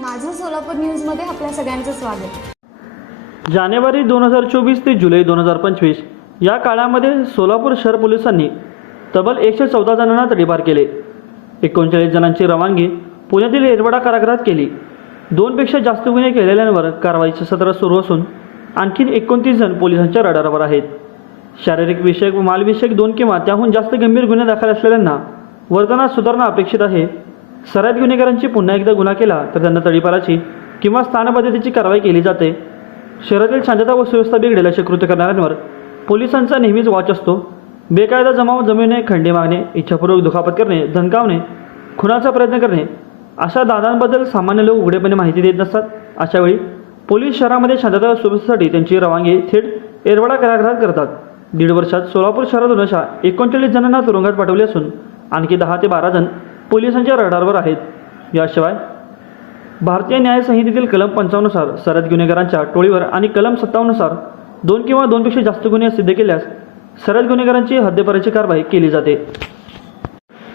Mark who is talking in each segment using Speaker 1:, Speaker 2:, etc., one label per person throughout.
Speaker 1: माझं सोलापूर न्यूजमध्ये आपल्या सगळ्यांचं स्वागत.
Speaker 2: जानेवारी दोन हजार चोवीस ते जुलै दोन हजार पंचवीस या काळामध्ये सोलापूर शहर पोलिसांनी तब्बल एकशे चौदा जणांना तडीपार केले. एकोणचाळीस जणांची रवानगी पुण्यातील एरवडा कारागृहात केली. दोनपेक्षा जास्त गुन्हे केलेल्यांवर कारवाईचे सत्र सुरू असून आणखीन एकोणतीस जण पोलिसांच्या रडारवर आहेत. शारीरिक विषयक व मालविषयक दोन किंवा त्याहून जास्त गंभीर गुन्हे दाखल असलेल्यांना वर्तनात सुधारणा अपेक्षित आहे सराईत गुन्हेगारांची पुन्हा एकदा गुन्हा केला तर त्यांना तडीपाराची किंवा स्थानपद्धतीची कारवाई केली जाते. शहरातील शांतता व सुव्यवस्था बिघडेल असे कृत्य करणाऱ्यांवर पोलिसांचा नेहमीच वाच असतो. बेकायदा जमाव जमिने खंडे मागणे इच्छापूर्वक दुखापत करणे धनकावणे खुनाचा प्रयत्न करणे अशा दादांबद्दल सामान्य लोक उघडेपणे माहिती देत नसतात. अशावेळी पोलीस शहरामध्ये शांतता व सुव्यवस्थेसाठी त्यांची रवानगी थेट एरवाडा कारागृहात करतात. दीड वर्षात सोलापूर शहरातून अशा एकोणचाळीस जणांना तुरुंगात पाठवले असून आणखी दहा ते बारा जण पोलिसांच्या रडारवर आहेत. याशिवाय भारतीय न्यायसंहितेतील कलम पंचावन्नुसार सरद गुन्हेगारांच्या टोळीवर आणि कलम सत्तावन्नुसार दोन किंवा दोनपेक्षा जास्त गुन्हे सिद्ध केल्यास सरद गुन्हेगारांची हद्देपराची कारवाई केली जाते.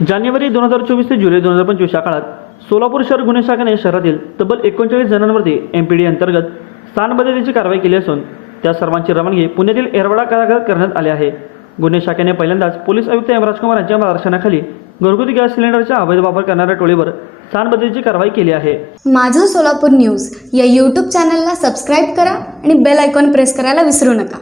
Speaker 2: जानेवारी दोन हजार चोवीस ते जुलै दोन हजार पंचवीस या काळात सोलापूर शहर गुन्हे शाखेने शहरातील तब्बल एकोणचाळीस जणांवरती एम पी डी अंतर्गत स्थानबद्धतेची कारवाई केली असून त्या सर्वांची रवानगी पुण्यातील एरवाडा कारागृहात करण्यात आले आहे. गुन्हे शाखेने पहिल्यांदाच पोलीस आयुक्त एम राजकुमार यांच्या मार्गदर्शनाखाली घरगुती गॅस सिलेंडरचा अवैध वापर करणाऱ्या टोळीवर स्थानबद्धतेची कारवाई केली आहे.
Speaker 1: माझं सोलापूर न्यूज या यूट्यूब चॅनलला सबस्क्राईब करा आणि बेल आयकॉन प्रेस करायला विसरू नका.